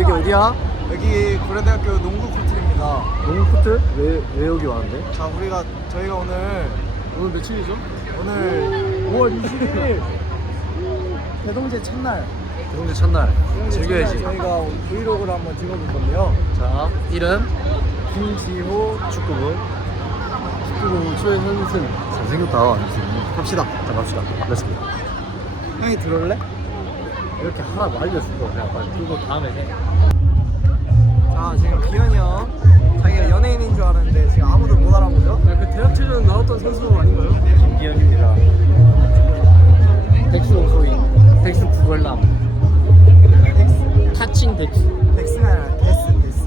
여기 어디야? 여기 고려대학교 농구 코트입니다. 농구 코트? 왜, 왜 여기 왔는데? 자, 우리가 저희가 오늘 오늘 며칠이죠? 오늘 5월 21일 대동제 첫날 대동제 첫날 즐겨야지. 저희가 브이로그를 한번 찍어볼 건데요. 자 이름 김지호 축구부 축구부 최현승 잘생겼다 갑시다. 자 갑시다 렛츠고 형이 들어올래? 이렇게 하라고 알려줄 거 그냥 빨리 그거 다음에 해 자, 지금 기현이 형 자기가 연예인인 줄 알았는데 지금 아무도 못 알아보죠? 그 대학체전 나왔던 선수 아닌가요? 김기현입니다 덱스 오소인 덱스 구걸남 타칭 덱스 덱스가 아니라 데스, 데스.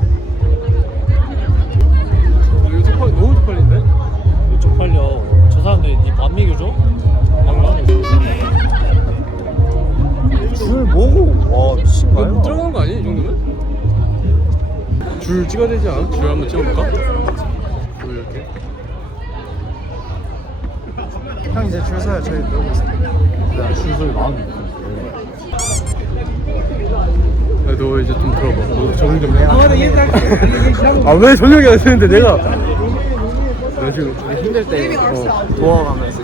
이거 쪽팔 너무 쪽팔린데? 쪽팔려 저 사람들 니밥 먹여줘? 줄 줄 찍어야 되지 않아? 줄 한번 찍어볼까? 뭐 이렇게 형 이제 줄 서요. 저희 놀고 있어요. 야 줄소리 마음이 야, 너 이제 좀 들어봐 너 적응 좀 해. 아왜 적응이 안 되는데 내가 나 지금 힘들 때 어, 도와가면서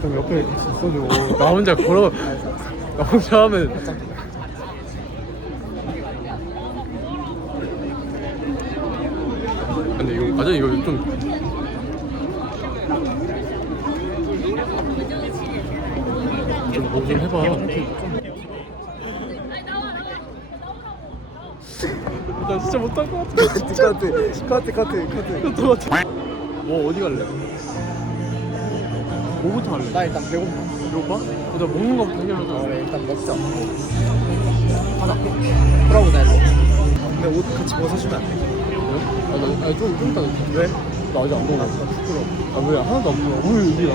좀 옆에 같이 있어줘 나 혼자 걸어 나 혼자 하면 근데 이거 맞아 이거 좀 좀, 뭐좀 해봐. 나 진짜 못할 것 같아. 커트, 커트, 커트, 커트. 또 같아. 뭐 어디 갈래? 뭐부터 할래? 나 일단 배고파. 배고파? 어, 나 먹는 거부터 해결하자. 그래, 일단 먹자. 하나. 풀어보자, 이거. 근데 옷 같이 벗어주면 안 돼? 아, 나, 아, 좀, 좀 이따. 왜? 나 아직 안 먹어. 나 부끄러워. 아, 왜? 하나도 안 먹어. 오늘 여기야.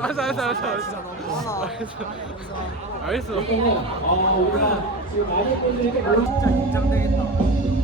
알았어, 알았어, 알았어, 알았어. 알았어. 진짜 긴장되겠다.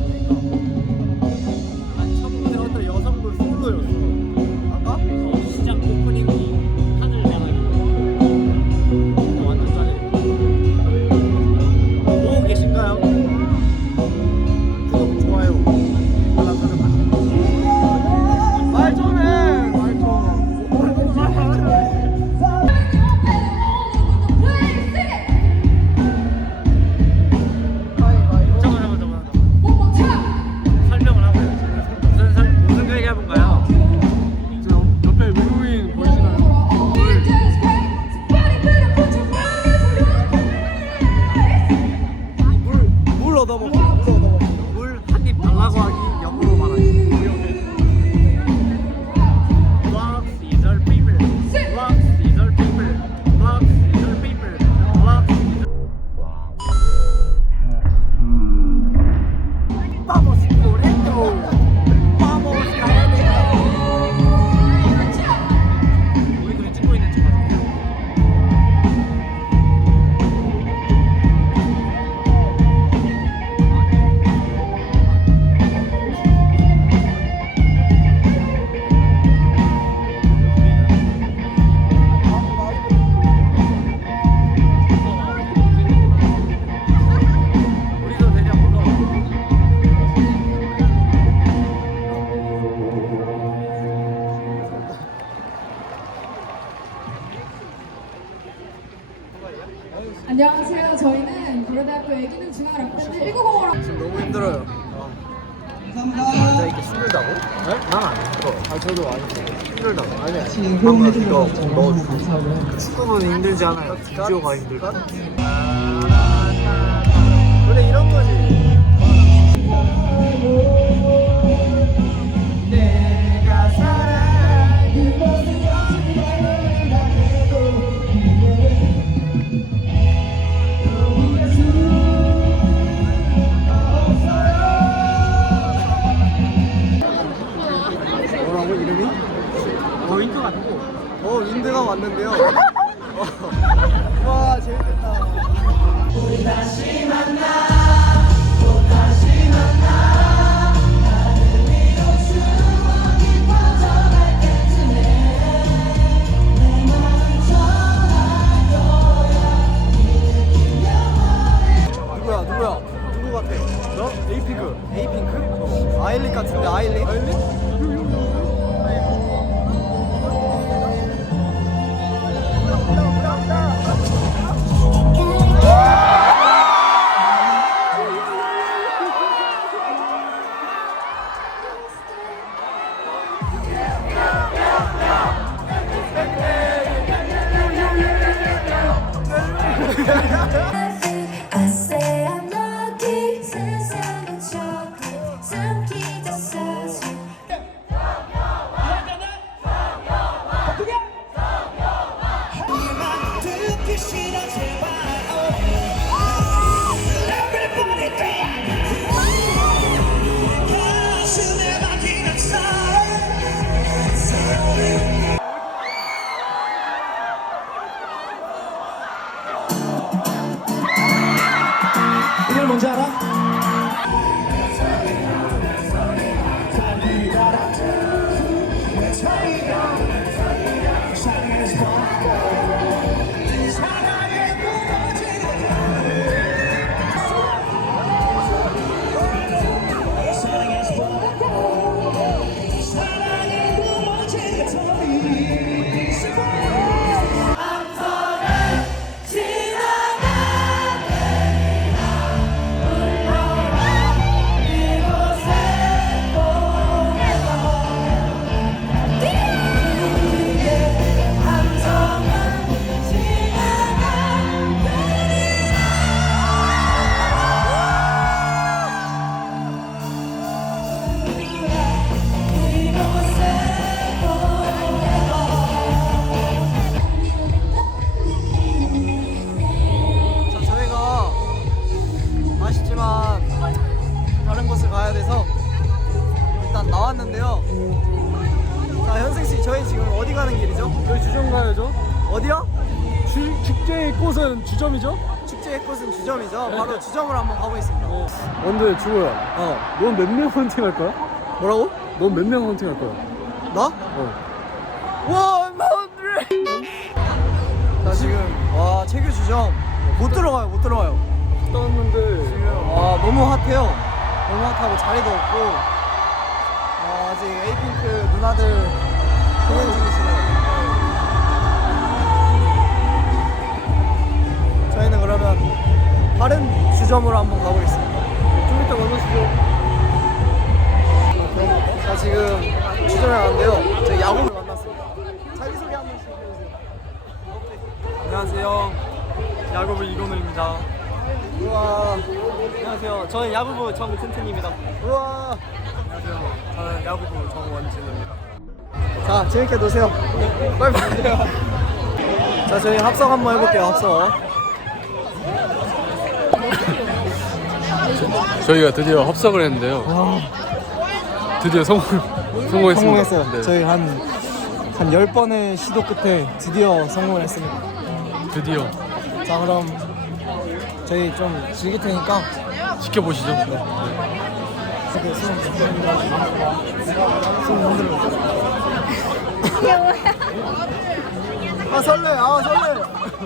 물, 물 얻어먹기, 물 얻어먹기. 물한입 달라고 하기 역으로 말하기 안녕하세요. 저희는 고려대학교 애기는 중앙학교인데 1905로 지금 너무 힘들어요. 앉아있기 힘들다고? 네? 난안 힘들어 아, 저도 많이 힘들어요. 힘들다고? 아니야 방금 이거 넣어주고 축구는 힘들지 않아요 비디오가 힘들고 원래 이런 거지. 내가 사랑 Yeah. 가야죠. 어디요? 주, 축제의 꽃은 주점이죠? 축제의 꽃은 주점이죠. 바로 주점을 한번 가보겠습니다. 근데 주호야, 어, 넌 몇 명 헌팅 할 거야? 뭐라고? 넌 몇 명 헌팅 할 거야? 나? 어. 원. 자, 지금 와 체규 주점 못 들어가요, 못 들어가요. 떠났는데 와 너무 핫해요. 너무 핫하고 자리도 없고 아, 아직 에이핑크 누나들 다른 주점으로 한번 가보겠습니다. 좀 이따 만나시죠. 자 지금 주점에 왔는데요. 저희 야구를 만났습니다. 자기소개 한 번씩 해주세요. 안녕하세요. 야구부 이건우입니다. 우와 안녕하세요. 저는 야구부 정튼튼입니다. 우와 안녕하세요. 저는 야구부 정원진입니다. 자 재밌게 노세요. 빨리 보세요. 자 저희 합석 한번 해볼게요. 합석. 저희가 드디어 합석을 했는데요. 드디어 성공 성공했습니다. 성공했어요. 네. 저희 한한 10번의 시도 끝에 드디어 성공을 했습니다. 드디어 자 그럼 저희 좀 즐길 테니까 지켜보시죠. 이렇게 손 흔들어 아 설레 아 설레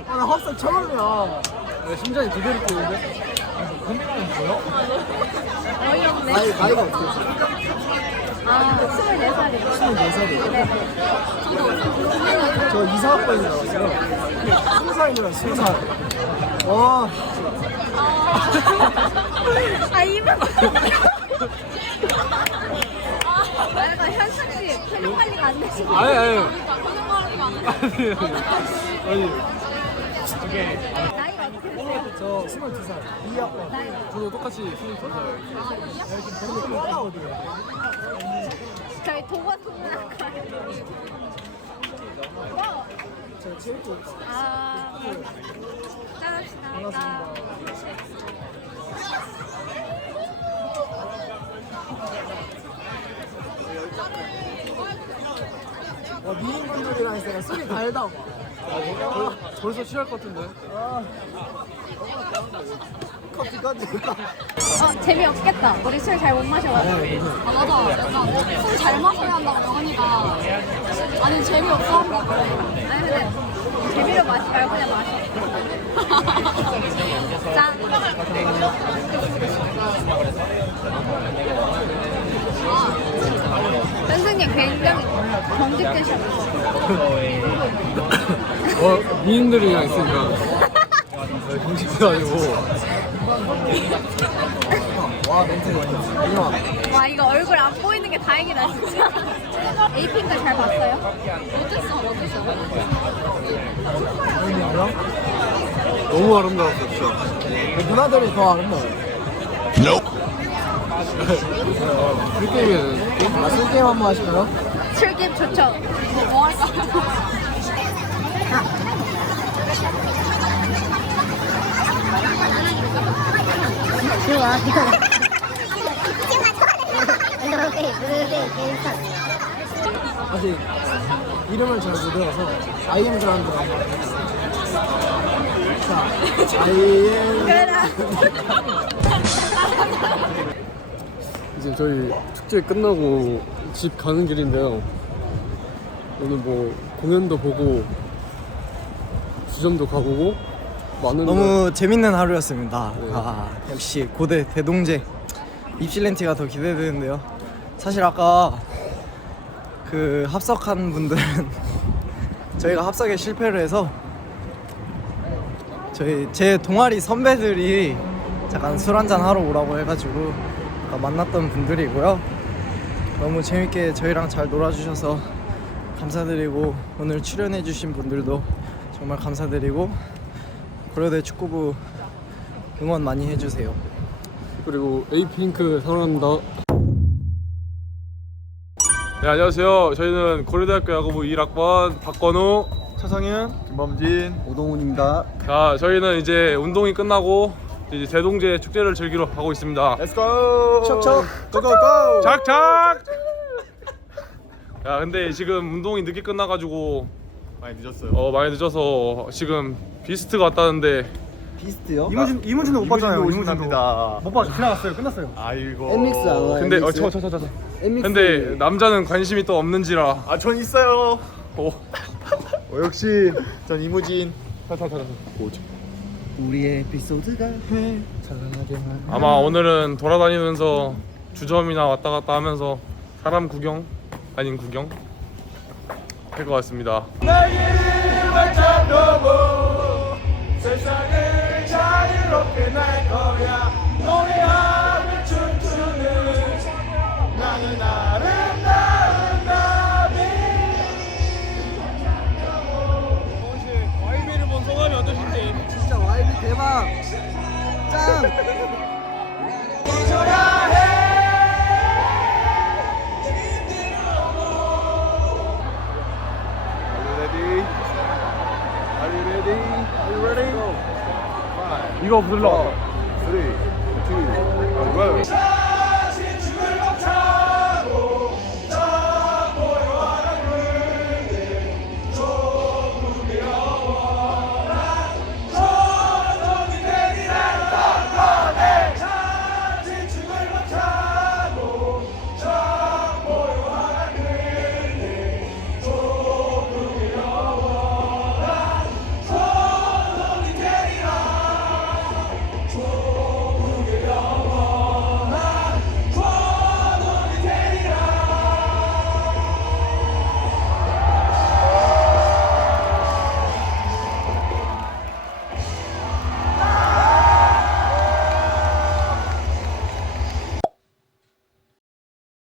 아나 합석 처음이야 네, 심장이 두 배로 뛰는데. 나이, 나이가 어떻게? 아, 24살이요. 24살이에요 저 20살인 줄 알았어요 20살 와 아, 이분. 아, 약간 현숙 씨 표정 관리가 안 되시고. 아니 아니 관리가 안 되시고. 아니 나이가 어떻게 되세요? 저 22살 2학번 저도 똑같이 스무 살. 과가 어디예요? 저희 도과동문학과요. 저 체육교 아, 짠합시다. 반갑습니다. 와 미인분들이랑 있으니까 술이 달다 막. 벌써 취할 것 같은데. 커피까지 어, 재미없겠다. 우리 술 잘 못 마셔가지고. 아, 맞아. 술 잘 마셔야 한다고 영원이가. 아니, 재미없어. 아니, 근데 재미로 마시 말고 그냥 마셔. 짠. 표정이 굉장히 경직되셨어요. 어, 미인들이랑 있으니까 아니고 와 멘트 이거 와 이거 얼굴 안 보이는 게 다행이다 진짜. 에이핑크 잘 봤어요? 어땠어? 어땠어? 너무 아름다웠어 진짜 누나들이 더 아름다워요 그 게임에는 아 술게임 한 번 하실까요? 술김 좋죠. 뭐, 뭐 할까? 아직 이름을 잘 못 외워서 그라운드 한번 자 IM 이제 저희 축제 끝나고 집 가는 길인데요. 오늘 뭐 공연도 보고 주점도 가보고 많은 너무 재밌는 하루였습니다. 네. 아, 역시 고대 대동제 입실렌티가 더 기대되는데요. 사실 아까 그 합석한 분들은 저희가 합석에 실패를 해서 저희 제 동아리 선배들이 잠깐 술 한잔 하러 오라고 해가지고 아까 만났던 분들이고요. 너무 재밌게 저희랑 잘 놀아주셔서 감사드리고 오늘 출연해주신 분들도 정말 감사드리고 고려대 축구부 응원 많이 해주세요. 그리고 에이핑크 사랑합니다. 네 안녕하세요. 저희는 고려대학교 야구부 1학번 박건우. 차상현, 김범진, 오동훈입니다. 자 저희는 이제 운동이 끝나고 이제 대동제 축제를 즐기러 가고 있습니다. Let's go. 척척. 고고고. 작작. 야 근데 지금 운동이 늦게 끝나가지고 많이 늦었어요. 어 많이 늦어서 지금 비스트가 왔다는데 비스트요? 이문진 이문진도 못 봤잖아요. 이문진입니다. 못 봐. 지나갔어요. 끝났어요. 아이고. 엠믹스 알아요? 근데? 어저저저 저, 저, 저. 엠믹스. 근데 남자는 관심이 또 없는지라 아, 전 있어요. 오. 어, 역시 전 이무진. 자자자자. 우리의 에피소드가 아마 오늘은 돌아다니면서 주점이나 왔다 갔다 하면서 사람 구경 아닌 구경 할것 같습니다. ready? Are you ready? Go. Five. 이거 불러. Four, three, two, one, go.